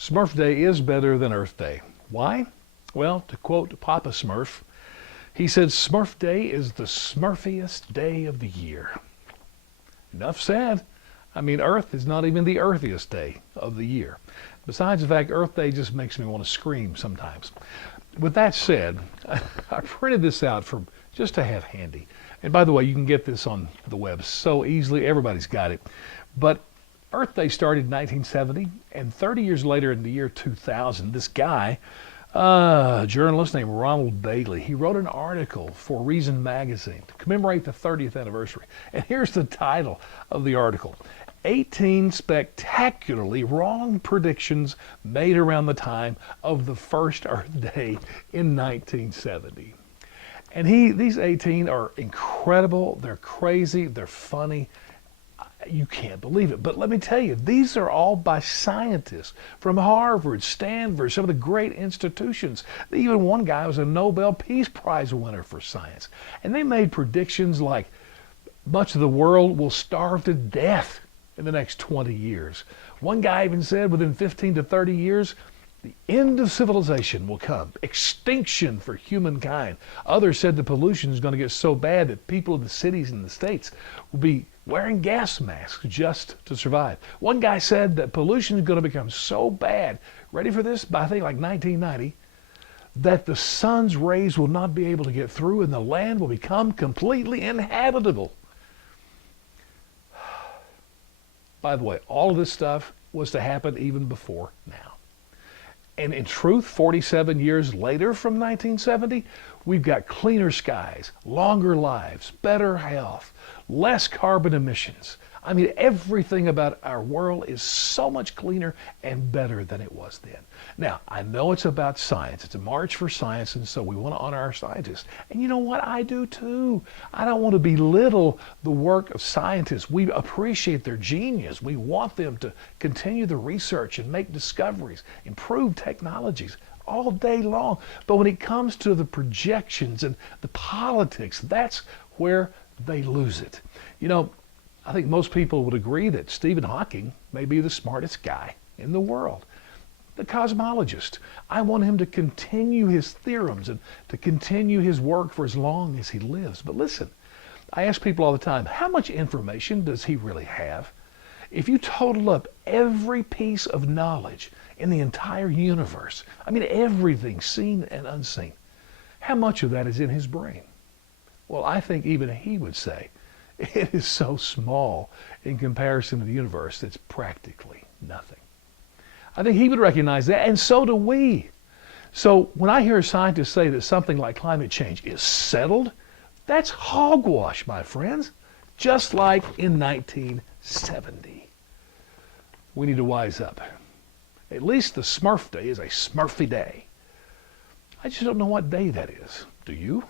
Smurf Day is better than Earth Day. Why? Well, to quote Papa Smurf, he said Smurf Day is the Smurfiest day of the year. Enough said. I mean, Earth is not even the earthiest day of the year. Besides the fact, Earth Day just makes me want to scream sometimes. With that said, I printed this out for just to have handy. And by the way, you can get this on the web so easily. Everybody's got it. But Earth Day started in 1970, and 30 years later, in the year 2000, this guy, a journalist named Ronald Bailey, he wrote an article for Reason magazine to commemorate the 30th anniversary. And here's the title of the article: 18 spectacularly wrong predictions made around the time of the first Earth Day in 1970. And these 18 are incredible, they're crazy, they're funny. You can't believe it. But let me tell you, these are all by scientists from Harvard, Stanford, some of the great institutions. Even one guy was a Nobel Peace Prize winner for science. And they made predictions like much of the world will starve to death in the next 20 years. One guy even said within 15 to 30 years, the end of civilization will come. Extinction for humankind. Others said the pollution is going to get so bad that people in the cities and the states will be wearing gas masks just to survive. One guy said that pollution is going to become so bad, ready for this, by I think like 1990, that the sun's rays will not be able to get through and the land will become completely inhabitable. By the way, all of this stuff was to happen even before now. And in truth, 47 years later from 1970, we've got cleaner skies, longer lives, better health, less carbon emissions. I mean, everything about our world is so much cleaner and better than it was then. Now, I know it's about science. It's a march for science, and so we want to honor our scientists. And you know what? I do too. I don't want to belittle the work of scientists. We appreciate their genius. We want them to continue the research and make discoveries, improve technologies all day long. But when it comes to the projections and the politics, that's where they lose it. You know, I think most people would agree that Stephen Hawking may be the smartest guy in the world. The cosmologist. I want him to continue his theorems and to continue his work for as long as he lives. But listen, I ask people all the time, how much information does he really have? If you total up every piece of knowledge in the entire universe, I mean everything seen and unseen, how much of that is in his brain? Well, I think even he would say it is so small in comparison to the universe, it's practically nothing. I think he would recognize that, and so do we. So when I hear scientists say that something like climate change is settled, that's hogwash, my friends, just like in 1970. We need to wise up. At least the Smurf Day is a Smurfy day. I just don't know what day that is. Do you?